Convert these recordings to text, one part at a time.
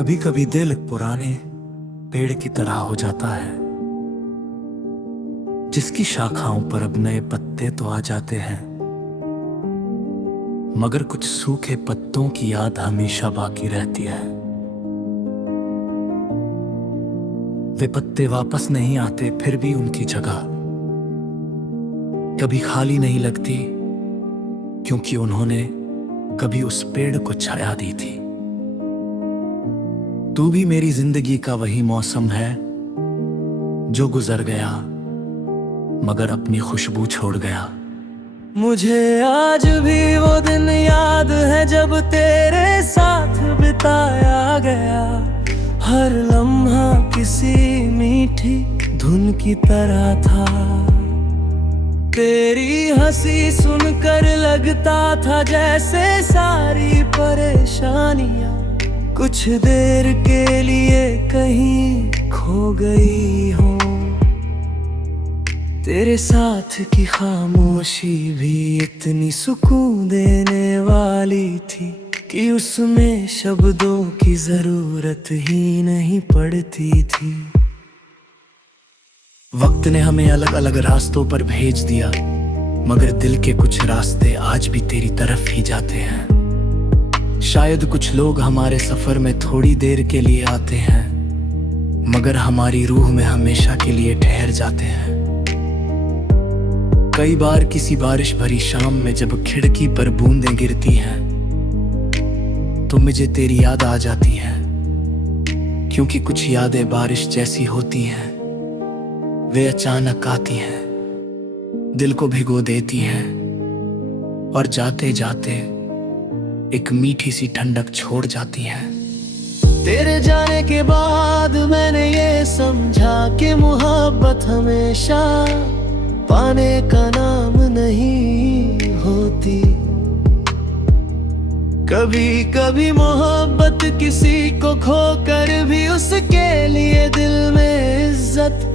कभी कभी दिल पुराने पेड़ की तरह हो जाता है, जिसकी शाखाओं पर अब नए पत्ते तो आ जाते हैं, मगर कुछ सूखे पत्तों की याद हमेशा बाकी रहती है। वे पत्ते वापस नहीं आते, फिर भी उनकी जगह कभी खाली नहीं लगती, क्योंकि उन्होंने कभी उस पेड़ को छाया दी थी। तू भी मेरी जिंदगी का वही मौसम है जो गुजर गया, मगर अपनी खुशबू छोड़ गया। मुझे आज भी वो दिन याद है जब तेरे साथ बिताया गया। हर लम्हा किसी मीठी धुन की तरह था। तेरी हंसी सुनकर लगता था जैसे सारी परेशानियां कुछ देर के लिए कहीं खो गई हो। तेरे साथ की खामोशी भी इतनी सुकून देने वाली थी कि उसमें शब्दों की जरूरत ही नहीं पड़ती थी। वक्त ने हमें अलग अलग रास्तों पर भेज दिया, मगर दिल के कुछ रास्ते आज भी तेरी तरफ ही जाते हैं। शायद कुछ लोग हमारे सफर में थोड़ी देर के लिए आते हैं, मगर हमारी रूह में हमेशा के लिए ठहर जाते हैं। कई बार किसी बारिश भरी शाम में जब खिड़की पर बूंदें गिरती हैं, तो मुझे तेरी याद आ जाती है, क्योंकि कुछ यादें बारिश जैसी होती हैं। वे अचानक आती हैं, दिल को भिगो देती हैं और जाते जाते एक मीठी सी ठंडक छोड़ जाती हैं। तेरे जाने के बाद मैंने ये समझा कि मोहब्बत हमेशा पाने का नाम नहीं होती। कभी कभी मोहब्बत किसी को खोकर भी उसके लिए दिल में इज्जत,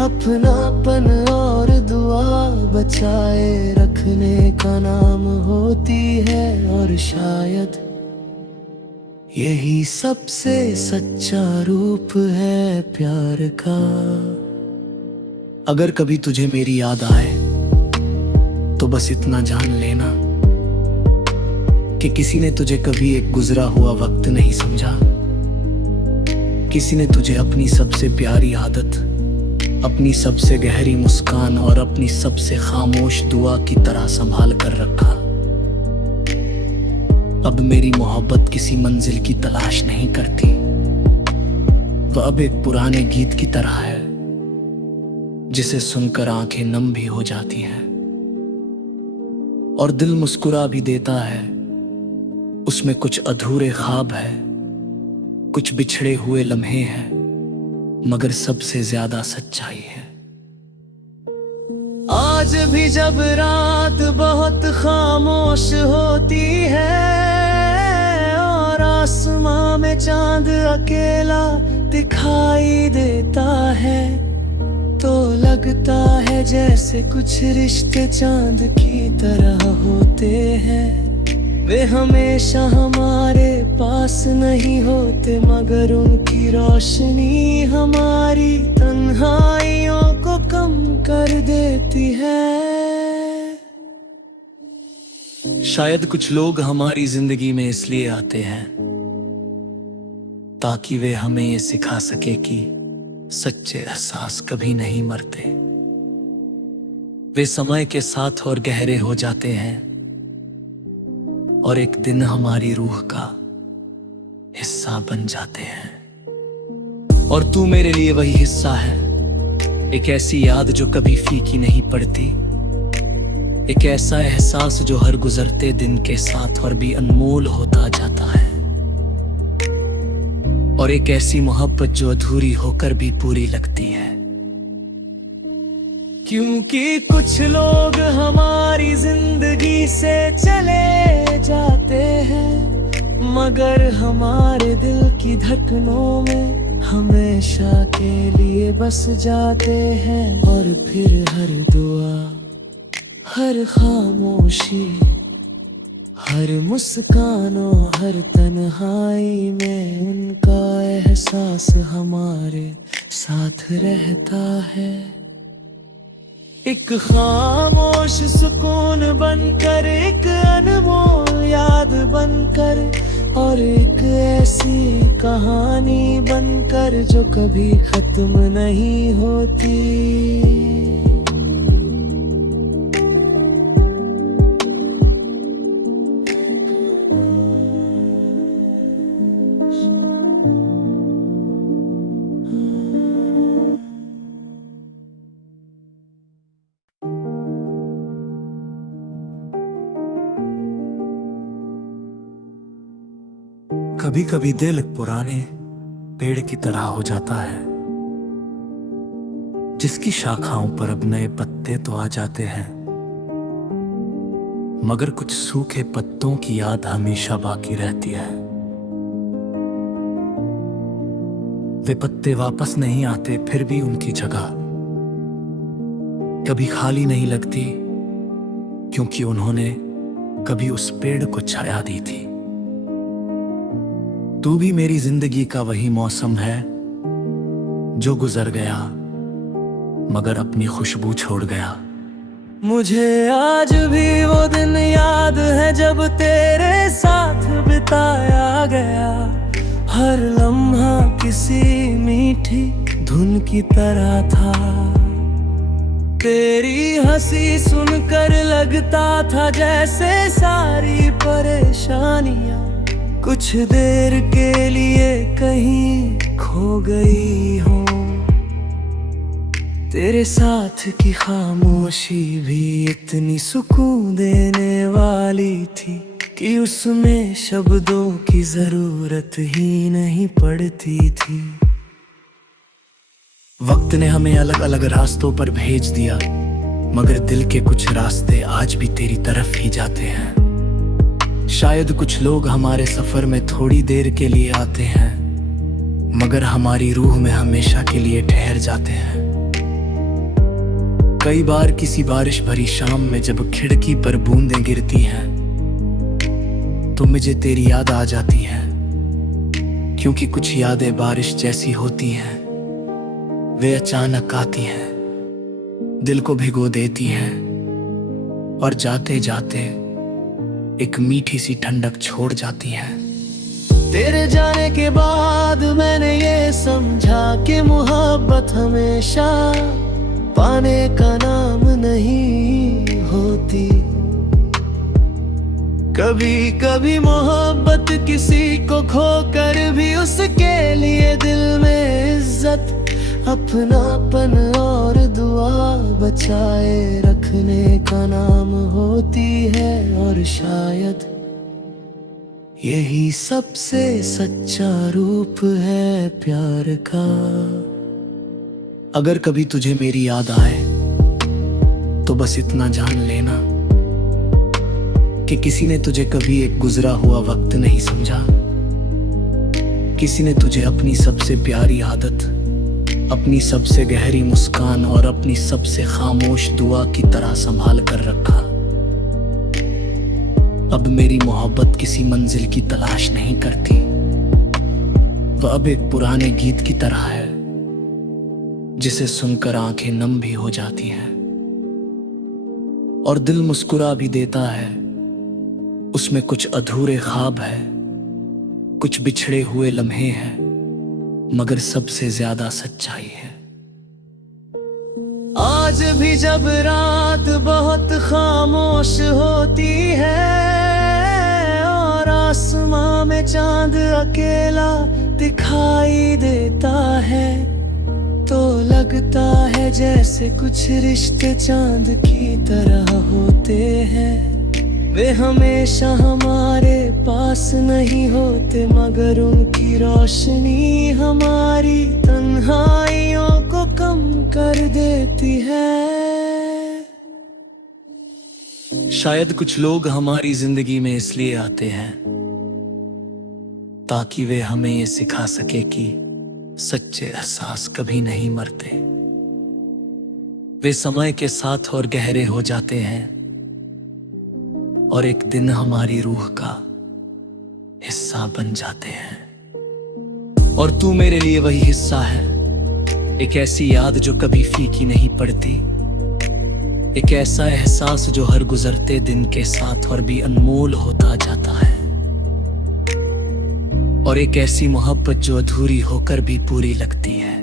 अपनापन और दुआ बचाए रखने का नाम होती है। और शायद यही सबसे सच्चा रूप है प्यार का। अगर कभी तुझे मेरी याद आए तो बस इतना जान लेना कि किसी ने तुझे कभी एक गुजरा हुआ वक्त नहीं समझा। किसी ने तुझे अपनी सबसे प्यारी आदत, अपनी सबसे गहरी मुस्कान और अपनी सबसे खामोश दुआ की तरह संभाल कर रखा। अब मेरी मोहब्बत किसी मंजिल की तलाश नहीं करती, वह अब एक पुराने गीत की तरह है जिसे सुनकर आंखें नम भी हो जाती हैं और दिल मुस्कुरा भी देता है। उसमें कुछ अधूरे ख्वाब है, कुछ बिछड़े हुए लम्हे हैं, मगर सबसे ज्यादा सच्चाई है। आज भी जब रात बहुत खामोश होती है और आसमां में चांद अकेला दिखाई देता है, तो लगता है जैसे कुछ रिश्ते चांद की तरह होते हैं। वे हमेशा हमारे पास नहीं होते, मगर उनकी रोशनी हमारी तन्हाइयों को कम कर देती है। शायद कुछ लोग हमारी जिंदगी में इसलिए आते हैं ताकि वे हमें ये सिखा सके कि सच्चे एहसास कभी नहीं मरते। वे समय के साथ और गहरे हो जाते हैं और एक दिन हमारी रूह का हिस्सा बन जाते हैं। और तू मेरे लिए वही हिस्सा है, एक ऐसी याद जो कभी फीकी नहीं पड़ती, एक ऐसा एहसास जो हर गुजरते दिन के साथ और भी अनमोल होता जाता है, और एक ऐसी मोहब्बत जो अधूरी होकर भी पूरी लगती है। क्योंकि कुछ लोग हमारी जिंदगी से चले जाते हैं, मगर हमारे दिल की धड़कनों में हमेशा के लिए बस जाते हैं। और फिर हर दुआ, हर खामोशी, हर मुस्कानों हर तन्हाई में उनका एहसास हमारे साथ रहता है। एक खामोश सुकून बनकर, एक अनमोल याद बनकर, और एक ऐसी कहानी बनकर जो कभी खत्म नहीं होती। कभी कभी दिल पुराने पेड़ की तरह हो जाता है, जिसकी शाखाओं पर अब नए पत्ते तो आ जाते हैं, मगर कुछ सूखे पत्तों की याद हमेशा बाकी रहती है। वे पत्ते वापस नहीं आते, फिर भी उनकी जगह कभी खाली नहीं लगती, क्योंकि उन्होंने कभी उस पेड़ को छाया दी थी। तू भी मेरी जिंदगी का वही मौसम है जो गुजर गया, मगर अपनी खुशबू छोड़ गया। मुझे आज भी वो दिन याद है जब तेरे साथ बिताया गया। हर लम्हा किसी मीठी धुन की तरह था। तेरी हंसी सुनकर लगता था जैसे सारी परेशानियां कुछ देर के लिए कहीं खो गई हो। तेरे साथ की खामोशी भी इतनी सुकून देने वाली थी कि उसमें शब्दों की जरूरत ही नहीं पड़ती थी। वक्त ने हमें अलग अलग रास्तों पर भेज दिया, मगर दिल के कुछ रास्ते आज भी तेरी तरफ ही जाते हैं। शायद कुछ लोग हमारे सफर में थोड़ी देर के लिए आते हैं, मगर हमारी रूह में हमेशा के लिए ठहर जाते हैं। कई बार किसी बारिश भरी शाम में जब खिड़की पर बूंदें गिरती हैं, तो मुझे तेरी याद आ जाती है, क्योंकि कुछ यादें बारिश जैसी होती हैं। वे अचानक आती हैं, दिल को भिगो देती हैं, और जाते जाते एक मीठी सी ठंडक छोड़ जाती है। तेरे जाने के बाद मैंने ये समझा कि मोहब्बत हमेशा पाने का नाम नहीं होती। कभी कभी मोहब्बत किसी को खोकर भी उसके लिए दिल में इज्जत, अपनापन और दुआ बचाए रखने का नाम होती है। और शायद यही सबसे सच्चा रूप है प्यार का। अगर कभी तुझे मेरी याद आए तो बस इतना जान लेना कि किसी ने तुझे कभी एक गुजरा हुआ वक्त नहीं समझा। किसी ने तुझे अपनी सबसे प्यारी आदत, अपनी सबसे गहरी मुस्कान और अपनी सबसे खामोश दुआ की तरह संभाल कर रखा। अब मेरी मोहब्बत किसी मंजिल की तलाश नहीं करती, वह अब एक पुराने गीत की तरह है जिसे सुनकर आंखें नम भी हो जाती हैं और दिल मुस्कुरा भी देता है। उसमें कुछ अधूरे ख्वाब है, कुछ बिछड़े हुए लम्हे हैं, मगर सबसे ज्यादा सच्चाई है। आज भी जब रात बहुत खामोश होती है और आसमां में चांद अकेला दिखाई देता है, तो लगता है जैसे कुछ रिश्ते चांद की तरह होते हैं। वे हमेशा हमारे पास नहीं होते, मगर उनकी रोशनी हमारी तन्हाइयों को कम कर देती है। शायद कुछ लोग हमारी जिंदगी में इसलिए आते हैं ताकि वे हमें ये सिखा सके कि सच्चे एहसास कभी नहीं मरते। वे समय के साथ और गहरे हो जाते हैं, और एक दिन हमारी रूह का हिस्सा बन जाते हैं। और तू मेरे लिए वही हिस्सा है, एक ऐसी याद जो कभी फीकी नहीं पड़ती, एक ऐसा एहसास जो हर गुजरते दिन के साथ और भी अनमोल होता जाता है, और एक ऐसी मोहब्बत जो अधूरी होकर भी पूरी लगती है।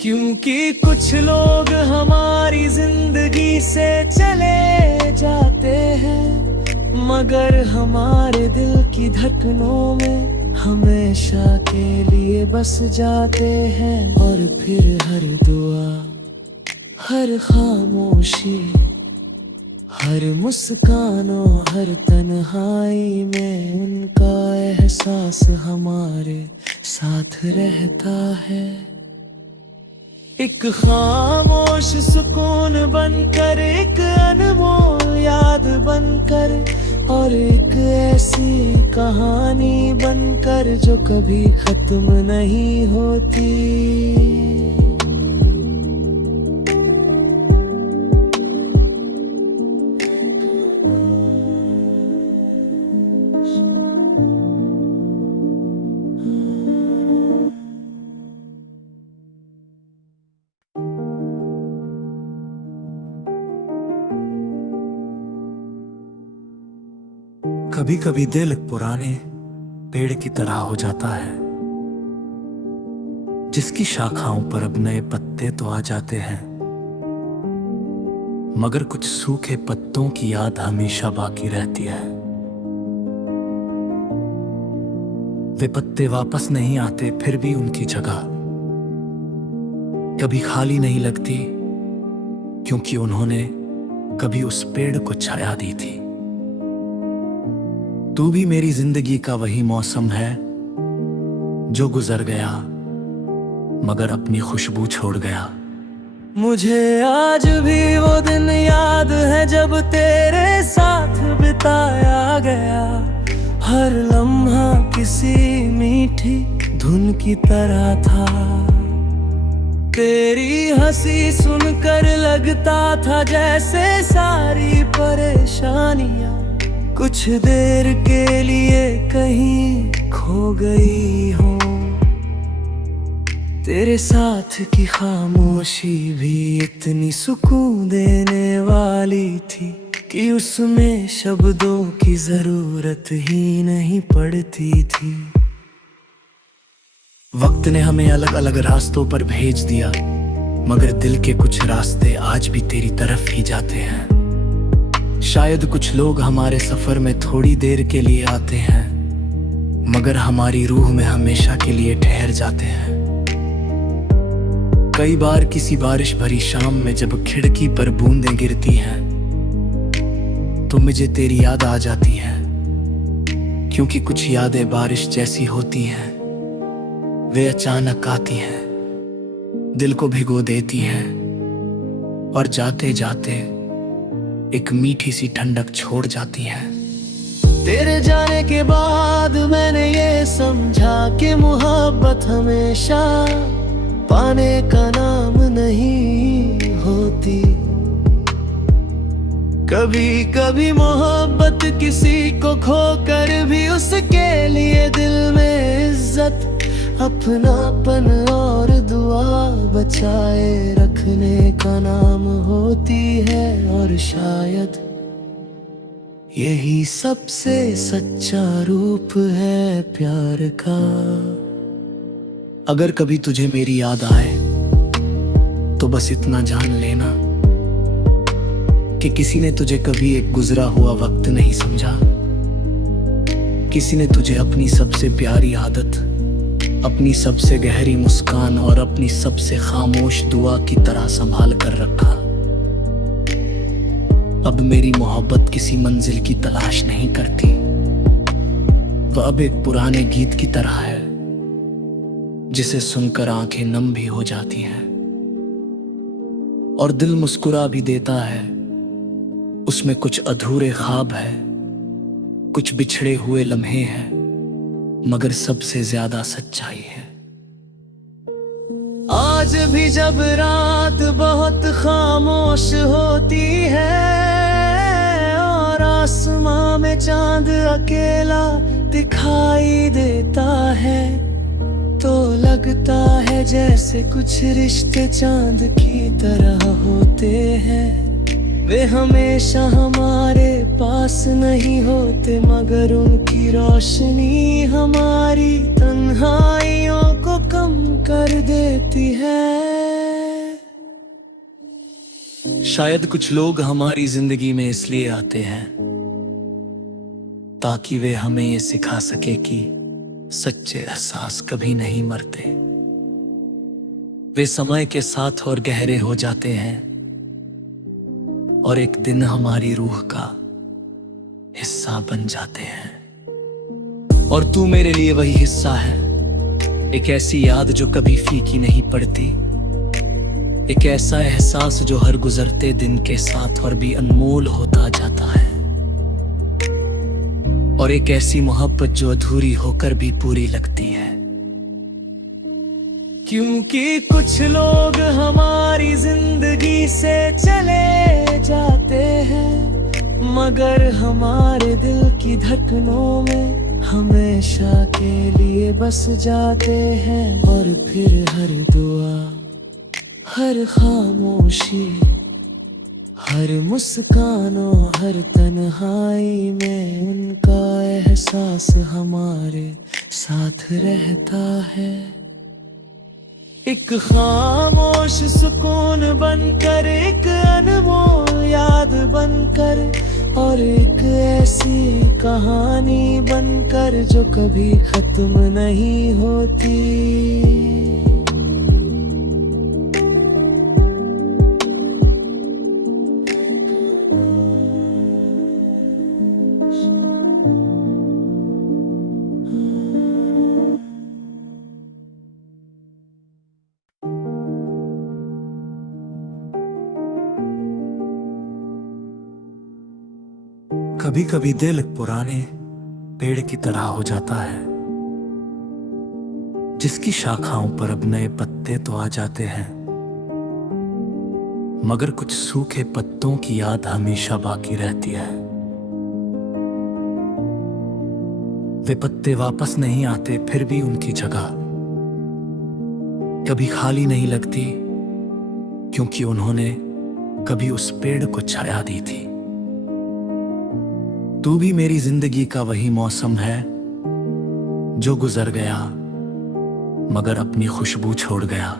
क्योंकि कुछ लोग हमारी जिंदगी से चले जाते हैं, मगर हमारे दिल की धड़कनों में हमेशा के लिए बस जाते हैं। और फिर हर दुआ, हर खामोशी, हर मुस्कानों, हर तन्हाई में उनका एहसास हमारे साथ रहता है। एक खामोश सुकून बनकर, एक अनमोल याद बनकर, और एक ऐसी कहानी बनकर जो कभी खत्म नहीं होती। कभी कभी दिल एक पुराने पेड़ की तरह हो जाता है, जिसकी शाखाओं पर अब नए पत्ते तो आ जाते हैं, मगर कुछ सूखे पत्तों की याद हमेशा बाकी रहती है। वे पत्ते वापस नहीं आते, फिर भी उनकी जगह कभी खाली नहीं लगती, क्योंकि उन्होंने कभी उस पेड़ को छाया दी थी। तू भी मेरी जिंदगी का वही मौसम है जो गुजर गया, मगर अपनी खुशबू छोड़ गया। मुझे आज भी वो दिन याद है जब तेरे साथ बिताया गया। हर लम्हा किसी मीठी धुन की तरह था। तेरी हंसी सुनकर लगता था जैसे सारी परेशानियां कुछ देर के लिए कहीं खो गई हो। तेरे साथ की खामोशी भी इतनी सुकून देने वाली थी कि उसमें शब्दों की जरूरत ही नहीं पड़ती थी। वक्त ने हमें अलग अलग रास्तों पर भेज दिया, मगर दिल के कुछ रास्ते आज भी तेरी तरफ ही जाते हैं। शायद कुछ लोग हमारे सफर में थोड़ी देर के लिए आते हैं, मगर हमारी रूह में हमेशा के लिए ठहर जाते हैं। कई बार किसी बारिश भरी शाम में जब खिड़की पर बूंदें गिरती हैं, तो मुझे तेरी याद आ जाती है, क्योंकि कुछ यादें बारिश जैसी होती हैं। वे अचानक आती हैं, दिल को भिगो देती हैं, और जाते जाते एक मीठी सी ठंडक छोड़ जाती है। तेरे जाने के बाद मैंने ये समझा कि मोहब्बत हमेशा पाने का नाम नहीं होती। कभी कभी मोहब्बत किसी को खोकर भी उसके लिए दिल में इज्जत, अपनापन और दुआ बचाए रखने का नाम होती है। और शायद यही सबसे सच्चा रूप है प्यार का। अगर कभी तुझे मेरी याद आए तो बस इतना जान लेना कि किसी ने तुझे कभी एक गुजरा हुआ वक्त नहीं समझा। किसी ने तुझे अपनी सबसे प्यारी आदत, अपनी सबसे गहरी मुस्कान और अपनी सबसे खामोश दुआ की तरह संभाल कर रखा। अब मेरी मोहब्बत किसी मंजिल की तलाश नहीं करती, वह अब एक पुराने गीत की तरह है जिसे सुनकर आंखें नम भी हो जाती हैं और दिल मुस्कुरा भी देता है। उसमें कुछ अधूरे ख्वाब है, कुछ बिछड़े हुए लम्हे हैं, मगर सबसे ज्यादा सच्चाई है। आज भी जब रात बहुत खामोश होती है में चांद अकेला दिखाई देता है तो लगता है जैसे कुछ रिश्ते चांद की तरह होते हैं। वे हमेशा हमारे पास नहीं होते मगर उनकी रोशनी हमारी तन्हाइयों को कम कर देती है। शायद कुछ लोग हमारी जिंदगी में इसलिए आते हैं ताकि वे हमें ये सिखा सके कि सच्चे एहसास कभी नहीं मरते। वे समय के साथ और गहरे हो जाते हैं और एक दिन हमारी रूह का हिस्सा बन जाते हैं। और तू मेरे लिए वही हिस्सा है, एक ऐसी याद जो कभी फीकी नहीं पड़ती, एक ऐसा एहसास जो हर गुजरते दिन के साथ और भी अनमोल होता जाता है, और एक ऐसी मोहब्बत जो अधूरी होकर भी पूरी लगती है। क्योंकि कुछ लोग हमारी जिंदगी से चले जाते हैं मगर हमारे दिल की धड़कनों में हमेशा के लिए बस जाते हैं। और फिर हर दुआ, हर खामोशी, हर मुस्कानों, हर तन्हाई में उनका एहसास हमारे साथ रहता है। एक खामोश सुकून बनकर, एक अनमोल याद बनकर, और एक ऐसी कहानी बनकर जो कभी खत्म नहीं होती। कभी कभी दिल पुराने पेड़ की तरह हो जाता है जिसकी शाखाओं पर अब नए पत्ते तो आ जाते हैं मगर कुछ सूखे पत्तों की याद हमेशा बाकी रहती है। वे पत्ते वापस नहीं आते फिर भी उनकी जगह कभी खाली नहीं लगती क्योंकि उन्होंने कभी उस पेड़ को छाया दी थी। तू भी मेरी जिंदगी का वही मौसम है जो गुजर गया मगर अपनी खुशबू छोड़ गया।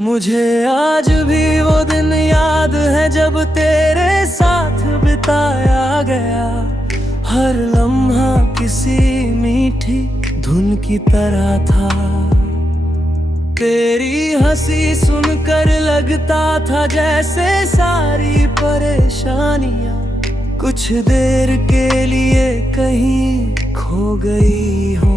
मुझे आज भी वो दिन याद है जब तेरे साथ बिताया गया। हर लम्हा किसी मीठी धुन की तरह था। तेरी हंसी सुनकर लगता था जैसे सारी परेशानियां कुछ देर के लिए कहीं खो गई हो।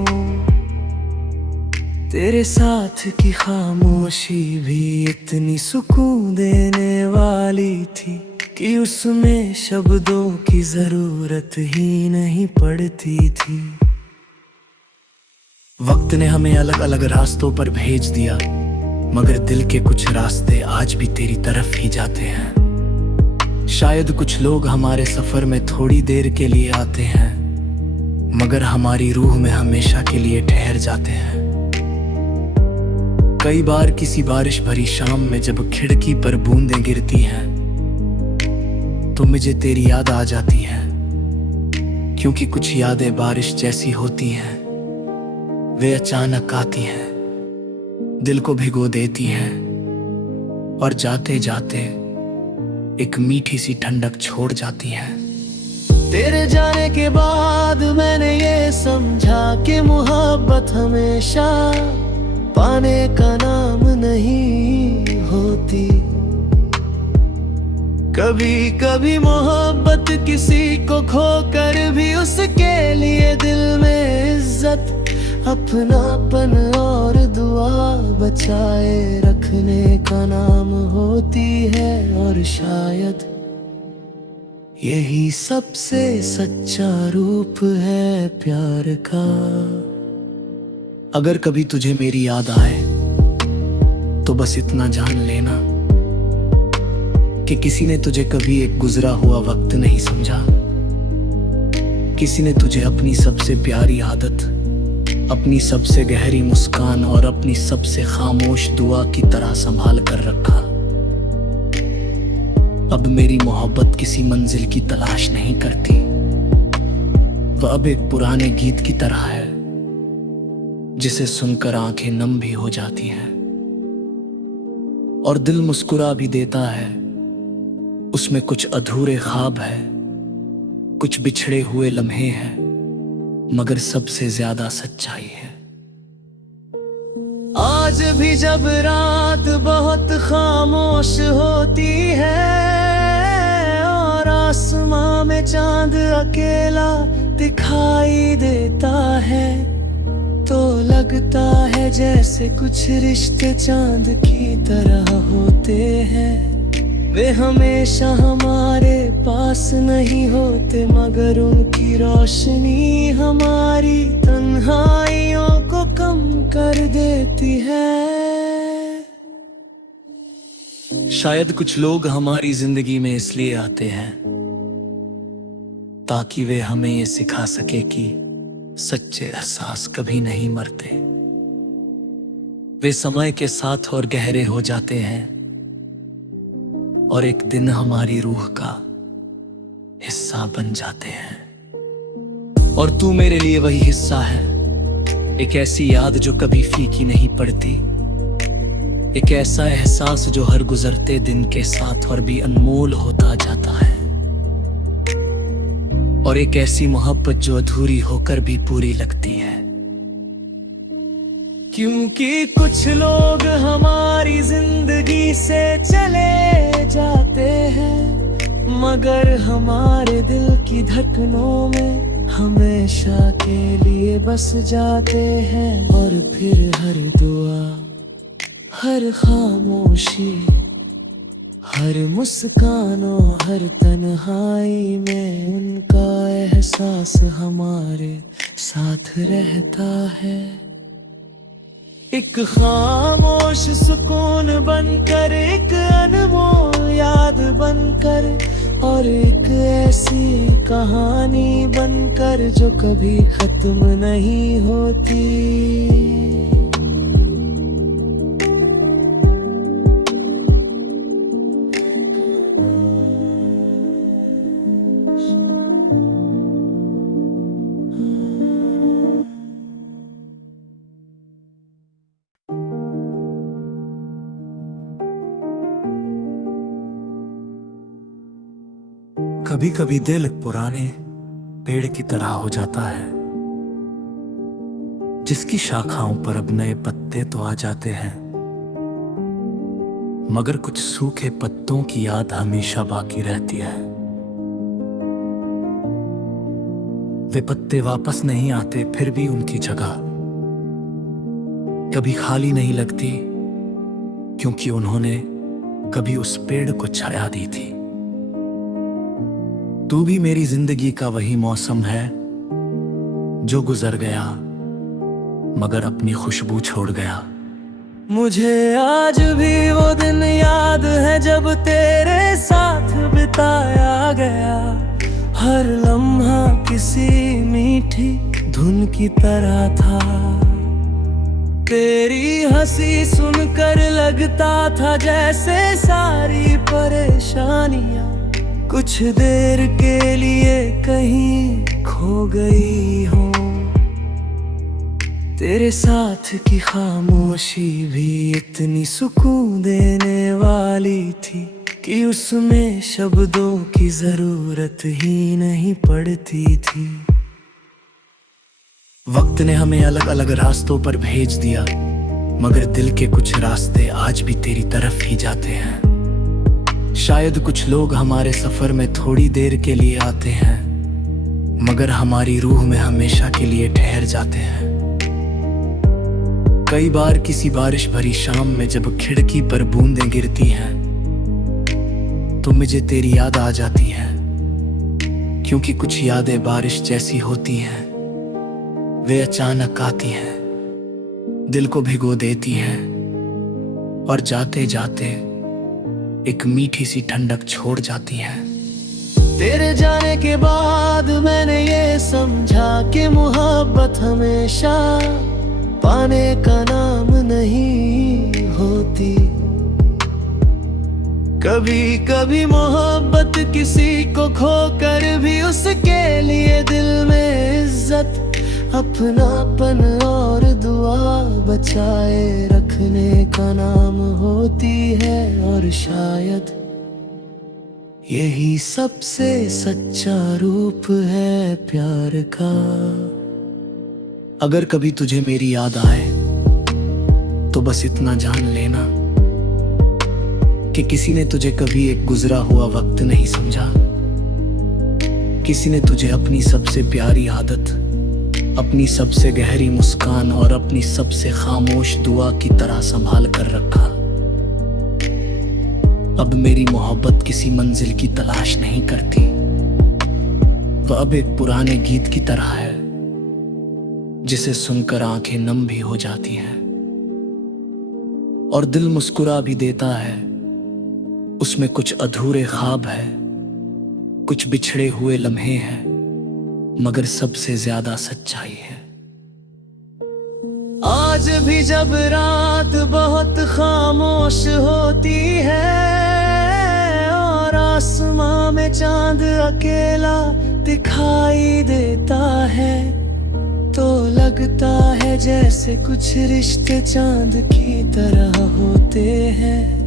तेरे साथ की खामोशी भी इतनी सुकून देने वाली थी कि उसमें शब्दों की जरूरत ही नहीं पड़ती थी। वक्त ने हमें अलग अलग रास्तों पर भेज दिया मगर दिल के कुछ रास्ते आज भी तेरी तरफ ही जाते हैं। शायद कुछ लोग हमारे सफर में थोड़ी देर के लिए आते हैं मगर हमारी रूह में हमेशा के लिए ठहर जाते हैं। कई बार किसी बारिश भरी शाम में जब खिड़की पर बूंदें गिरती हैं तो मुझे तेरी याद आ जाती है क्योंकि कुछ यादें बारिश जैसी होती हैं। वे अचानक आती हैं, दिल को भिगो देती हैं और जाते जाते एक मीठी सी ठंडक छोड़ जाती है। तेरे जाने के बाद मैंने ये समझा कि मोहब्बत हमेशा पाने का नाम नहीं होती। कभी कभी मोहब्बत किसी को खोकर भी उसके लिए दिल में इज्जत, अपनापन और दुआ बचाए रखने का नाम होती है। और शायद यही सबसे सच्चा रूप है प्यार का। अगर कभी तुझे मेरी याद आए तो बस इतना जान लेना कि किसी ने तुझे कभी एक गुजरा हुआ वक्त नहीं समझा। किसी ने तुझे अपनी सबसे प्यारी आदत, अपनी सबसे गहरी मुस्कान और अपनी सबसे खामोश दुआ की तरह संभाल कर रखा। अब मेरी मोहब्बत किसी मंजिल की तलाश नहीं करती, वह अब एक पुराने गीत की तरह है जिसे सुनकर आंखें नम भी हो जाती हैं और दिल मुस्कुरा भी देता है। उसमें कुछ अधूरे ख्वाब है, कुछ बिछड़े हुए लम्हे हैं, मगर सबसे ज्यादा सच्चाई है। आज भी जब रात बहुत खामोश होती है और आसमां में चांद अकेला दिखाई देता है, तो लगता है जैसे कुछ रिश्ते चांद की तरह होते हैं। वे हमेशा हमारे पास नहीं होते, मगर उनकी रोशनी हमारी तन्हाइयों को कम कर देती है। शायद कुछ लोग हमारी जिंदगी में इसलिए आते हैं ताकि वे हमें ये सिखा सके कि सच्चे एहसास कभी नहीं मरते। वे समय के साथ और गहरे हो जाते हैं और एक दिन हमारी रूह का हिस्सा बन जाते हैं। और तू मेरे लिए वही हिस्सा है, एक ऐसी याद जो कभी फीकी नहीं पड़ती, एक ऐसा एहसास जो हर गुजरते दिन के साथ और भी अनमोल होता जाता है, और एक ऐसी मोहब्बत जो अधूरी होकर भी पूरी लगती है। क्योंकि कुछ लोग हमारी जिंदगी से चले जाते हैं, मगर हमारे दिल की धड़कनों में हमेशा के लिए बस जाते हैं। और फिर हर दुआ, हर खामोशी, हर मुस्कानों, हर तन्हाई में उनका एहसास हमारे साथ रहता है। एक खामोश सुकून बनकर, एक अनमोल याद बनकर, और एक ऐसी कहानी बनकर जो कभी खत्म नहीं होती। कभी कभी दिल पुराने पेड़ की तरह हो जाता है, जिसकी शाखाओं पर अब नए पत्ते तो आ जाते हैं, मगर कुछ सूखे पत्तों की याद हमेशा बाकी रहती है। वे पत्ते वापस नहीं आते, फिर भी उनकी जगह कभी खाली नहीं लगती, क्योंकि उन्होंने कभी उस पेड़ को छाया दी थी। तू भी मेरी जिंदगी का वही मौसम है जो गुजर गया, मगर अपनी खुशबू छोड़ गया। मुझे आज भी वो दिन याद है जब तेरे साथ बिताया गया। हर लम्हा किसी मीठी धुन की तरह था। तेरी हंसी सुनकर लगता था जैसे सारी परेशानियां कुछ देर के लिए कहीं खो गई हो। तेरे साथ की खामोशी भी इतनी सुकून देने वाली थी कि उसमें शब्दों की जरूरत ही नहीं पड़ती थी। वक्त ने हमें अलग अलग रास्तों पर भेज दिया, मगर दिल के कुछ रास्ते आज भी तेरी तरफ ही जाते हैं। शायद कुछ लोग हमारे सफर में थोड़ी देर के लिए आते हैं, मगर हमारी रूह में हमेशा के लिए ठहर जाते हैं। कई बार किसी बारिश भरी शाम में जब खिड़की पर बूंदें गिरती हैं, तो मुझे तेरी याद आ जाती है, क्योंकि कुछ यादें बारिश जैसी होती हैं। वे अचानक आती हैं, दिल को भिगो देती हैं और जाते जाते एक मीठी सी ठंडक छोड़ जाती हैं। तेरे जाने के बाद बाद मैंने ये समझा कि मोहब्बत हमेशा पाने का नाम नहीं होती। कभी कभी मोहब्बत किसी को खोकर भी उसके लिए दिल में इज्जत, अपनापन और दुआ बचाए रखने का नाम होती है। और शायद यही सबसे सच्चा रूप है प्यार का। अगर कभी तुझे मेरी याद आए तो बस इतना जान लेना कि किसी ने तुझे कभी एक गुजरा हुआ वक्त नहीं समझा। किसी ने तुझे अपनी सबसे प्यारी आदत, अपनी सबसे गहरी मुस्कान और अपनी सबसे खामोश दुआ की तरह संभाल कर रखा। अब मेरी मोहब्बत किसी मंजिल की तलाश नहीं करती, वह अब एक पुराने गीत की तरह है जिसे सुनकर आंखें नम भी हो जाती हैं और दिल मुस्कुरा भी देता है। उसमें कुछ अधूरे ख्वाब है, कुछ बिछड़े हुए लम्हे हैं, मगर सबसे ज्यादा सच्चाई है। आज भी जब रात बहुत खामोश होती है और आसमां में चांद अकेला दिखाई देता है, तो लगता है जैसे कुछ रिश्ते चांद की तरह होते हैं।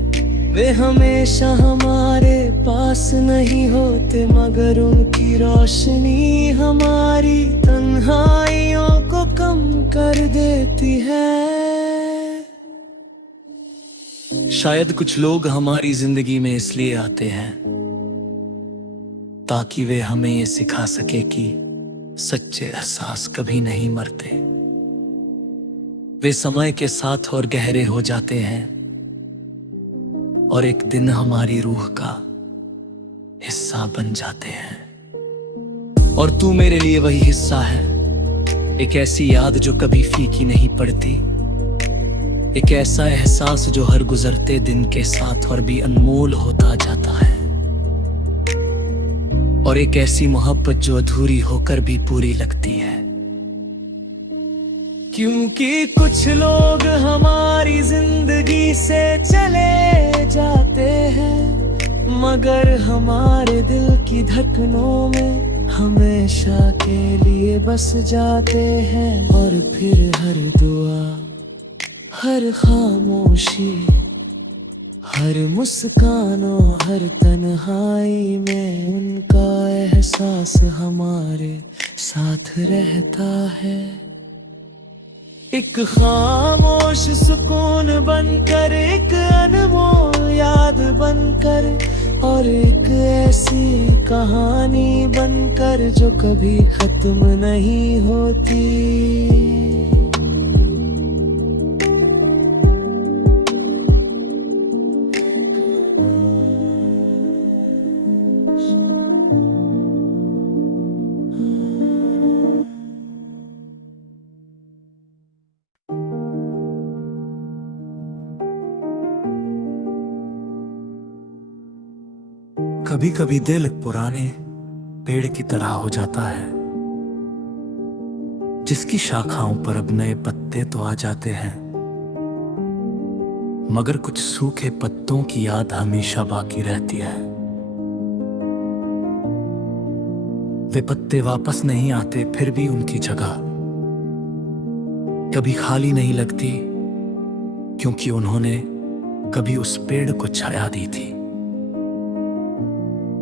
वे हमेशा हमारे पास नहीं होते, मगर उनकी रोशनी हमारी तन्हाइयों को कम कर देती है। शायद कुछ लोग हमारी जिंदगी में इसलिए आते हैं ताकि वे हमें ये सिखा सके कि सच्चे एहसास कभी नहीं मरते। वे समय के साथ और गहरे हो जाते हैं और एक दिन हमारी रूह का हिस्सा बन जाते हैं। और तू मेरे लिए वही हिस्सा है, एक ऐसी याद जो कभी फीकी नहीं पड़ती, एक ऐसा एहसास जो हर गुजरते दिन के साथ और भी अनमोल होता जाता है, और एक ऐसी मोहब्बत जो अधूरी होकर भी पूरी लगती है। क्योंकि कुछ लोग हमारी जिंदगी से चले जाते हैं, मगर हमारे दिल की धड़कनों में हमेशा के लिए बस जाते हैं। और फिर हर दुआ, हर खामोशी, हर मुस्कान और हर तन्हाई में उनका एहसास हमारे साथ रहता है। एक खामोश सुकून बनकर, एक अनमोल याद बनकर, और एक ऐसी कहानी बनकर जो कभी खत्म नहीं होती। कभी कभी दिल एक पुराने पेड़ की तरह हो जाता है, जिसकी शाखाओं पर अब नए पत्ते तो आ जाते हैं, मगर कुछ सूखे पत्तों की याद हमेशा बाकी रहती है। वे पत्ते वापस नहीं आते, फिर भी उनकी जगह कभी खाली नहीं लगती, क्योंकि उन्होंने कभी उस पेड़ को छाया दी थी।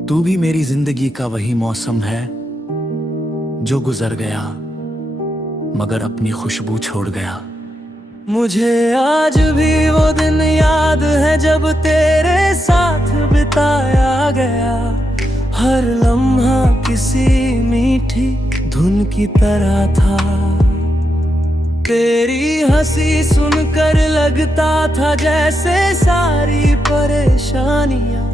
तू भी मेरी जिंदगी का वही मौसम है जो गुजर गया, मगर अपनी खुशबू छोड़ गया। मुझे आज भी वो दिन याद है जब तेरे साथ बिताया गया। हर लम्हा किसी मीठी धुन की तरह था। तेरी हंसी सुनकर लगता था जैसे सारी परेशानियां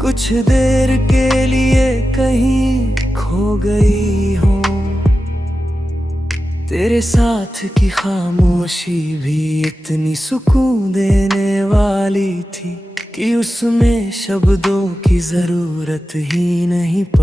कुछ देर के लिए कहीं खो गई हो। तेरे साथ की खामोशी भी इतनी सुकून देने वाली थी कि उसमें शब्दों की जरूरत ही नहीं पड़ी।